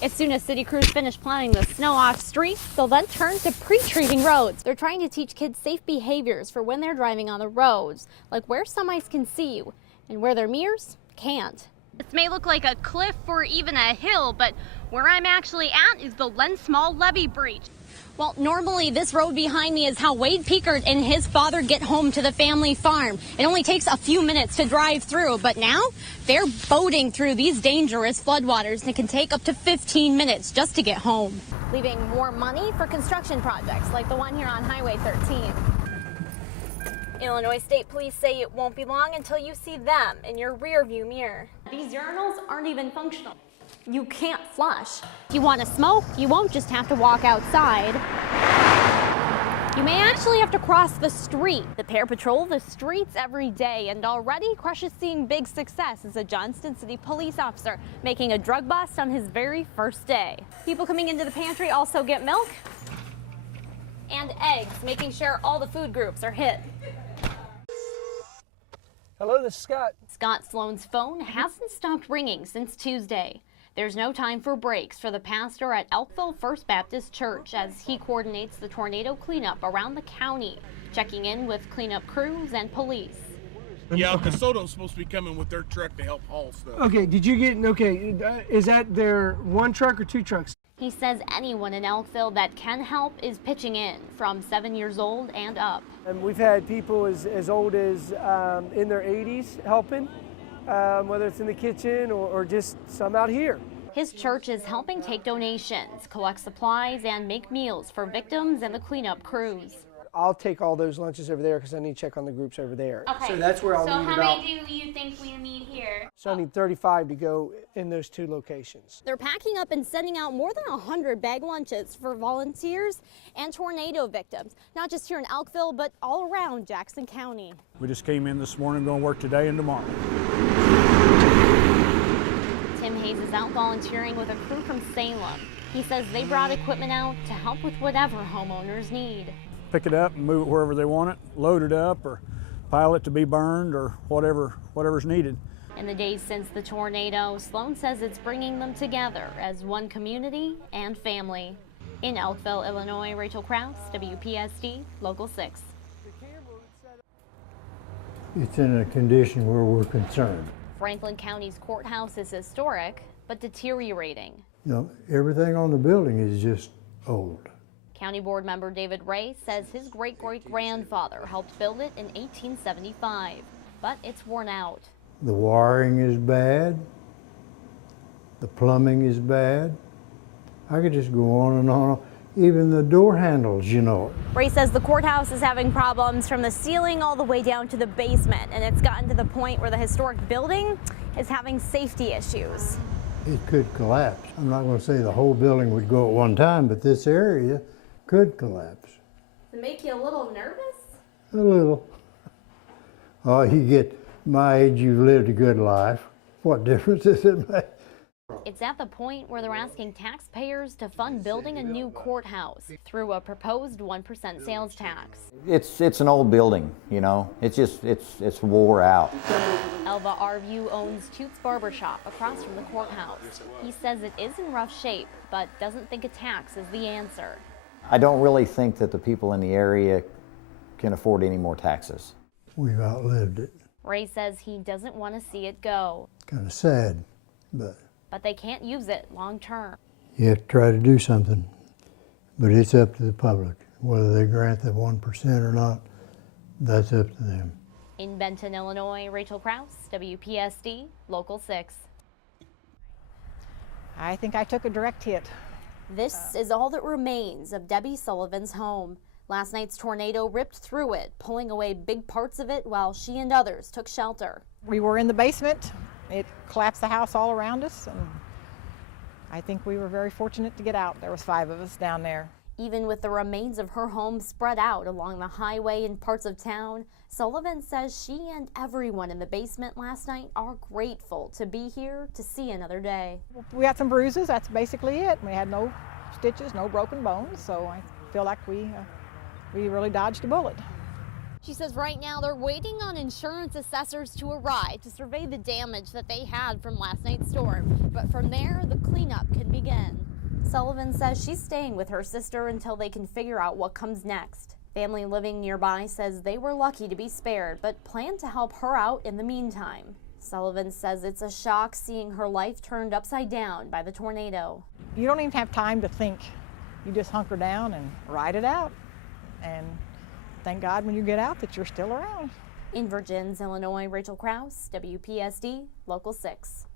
As soon as city crews finish plowing the snow off streets, they'll then turn to pre-treating roads. They're trying to teach kids safe behaviors for when they're driving on the roads, like where some ice can see you and where their mirrors can't. This may look like a cliff or even a hill, but where I'm actually at is the Len Small levee breach. Well, normally this road behind me is how Wade Piekert and his father get home to the family farm. It only takes a few minutes to drive through, but now they're boating through these dangerous floodwaters and it can take up to 15 minutes just to get home. Leaving more money for construction projects like the one here on Highway 13. Illinois State Police say it won't be long until you see them in your rearview mirror. These urinals aren't even functional. You can't flush. If you want to smoke, you won't just have to walk outside. You may actually have to cross the street. The pair patrol the streets every day, and already Crush is seeing big success as a Johnston City police officer making a drug bust on his very first day. People coming into the pantry also get milk and eggs, making sure all the food groups are hit. Hello, this is Scott. Scott Sloan's phone hasn't stopped ringing since Tuesday. There's no time for breaks for the pastor at Elkville First Baptist Church as he coordinates the tornado cleanup around the county, checking in with cleanup crews and police. Yeah, DeSoto's supposed to be coming with their truck to help haul stuff. Okay, did you get, is that their one truck or two trucks? He says anyone in Elkville that can help is pitching in, from 7 years old and up. And we've had people as old as in their 80s helping, whether it's in the kitchen or just some out here. His church is helping take donations, collect supplies, and make meals for victims and the cleanup crews. I'll take all those lunches over there because I need to check on the groups over there. Okay. So that's where I'll need about. So how many do you think we need here? So I need 35 to go in those two locations. They're packing up and sending out more than 100 bag lunches for volunteers and tornado victims, not just here in Elkville, but all around Jackson County. We just came in this morning, going to work today and tomorrow. Tim Hayes is out volunteering with a crew from Salem. He says they brought equipment out to help with whatever homeowners need. Pick it up and move it wherever they want it, load it up or pile it to be burned or whatever's needed. In the days since the tornado, Sloan says it's bringing them together as one community and family. In Elkville, Illinois, Rachael Krause, WPSD, Local 6. It's in a condition where we're concerned. Franklin County's courthouse is historic, but deteriorating. You know, everything on the building is just old. County Board member David Ray says his great-great-grandfather helped build it in 1875, but it's worn out. The wiring is bad. The plumbing is bad. I could just go on and on. Even the door handles, you know. Ray says the courthouse is having problems from the ceiling all the way down to the basement, and it's gotten to the point where the historic building is having safety issues. It could collapse. I'm not going to say the whole building would go at one time, but this area could collapse. Does it make you a little nervous? A little. Oh, you get my age, you've lived a good life. What difference does it make? It's at the point where they're asking taxpayers to fund building a new courthouse through a proposed 1% sales tax. It's an old building, you know. It's wore out. Elva Arview owns Toots Barbershop across from the courthouse. He says it is in rough shape, but doesn't think a tax is the answer. I don't really think that the people in the area can afford any more taxes. We've outlived it. Ray says he doesn't want to see it go. Kind of sad, but they can't use it long term. you have to try to do something. But it's up to the public. Whether they grant the 1% or not, that's up to them. In Benton, Illinois, Rachael Krause, WPSD, Local 6. I think I took a direct hit. This is all that remains of Debbie Sullivan's home. Last night's tornado ripped through it, pulling away big parts of it while she and others took shelter. We were in the basement. It collapsed the house all around us, and I think we were very fortunate to get out. There was 5 of us down there. Even with the remains of her home spread out along the highway in parts of town, Sullivan says she and everyone in the basement last night are grateful to be here to see another day. We had some bruises, that's basically it. We had no stitches, no broken bones, so I feel like we really dodged a bullet. She says right now they're waiting on insurance assessors to arrive to survey the damage that they had from last night's storm. But from there, the cleanup can begin. Sullivan says she's staying with her sister until they can figure out what comes next. Family living nearby says they were lucky to be spared, but plan to help her out in the meantime. Sullivan says it's a shock seeing her life turned upside down by the tornado. You don't even have time to think. You just hunker down and ride it out. And thank God when you get out that you're still around. In Virgins, Illinois, Rachael Krause, WPSD, Local 6.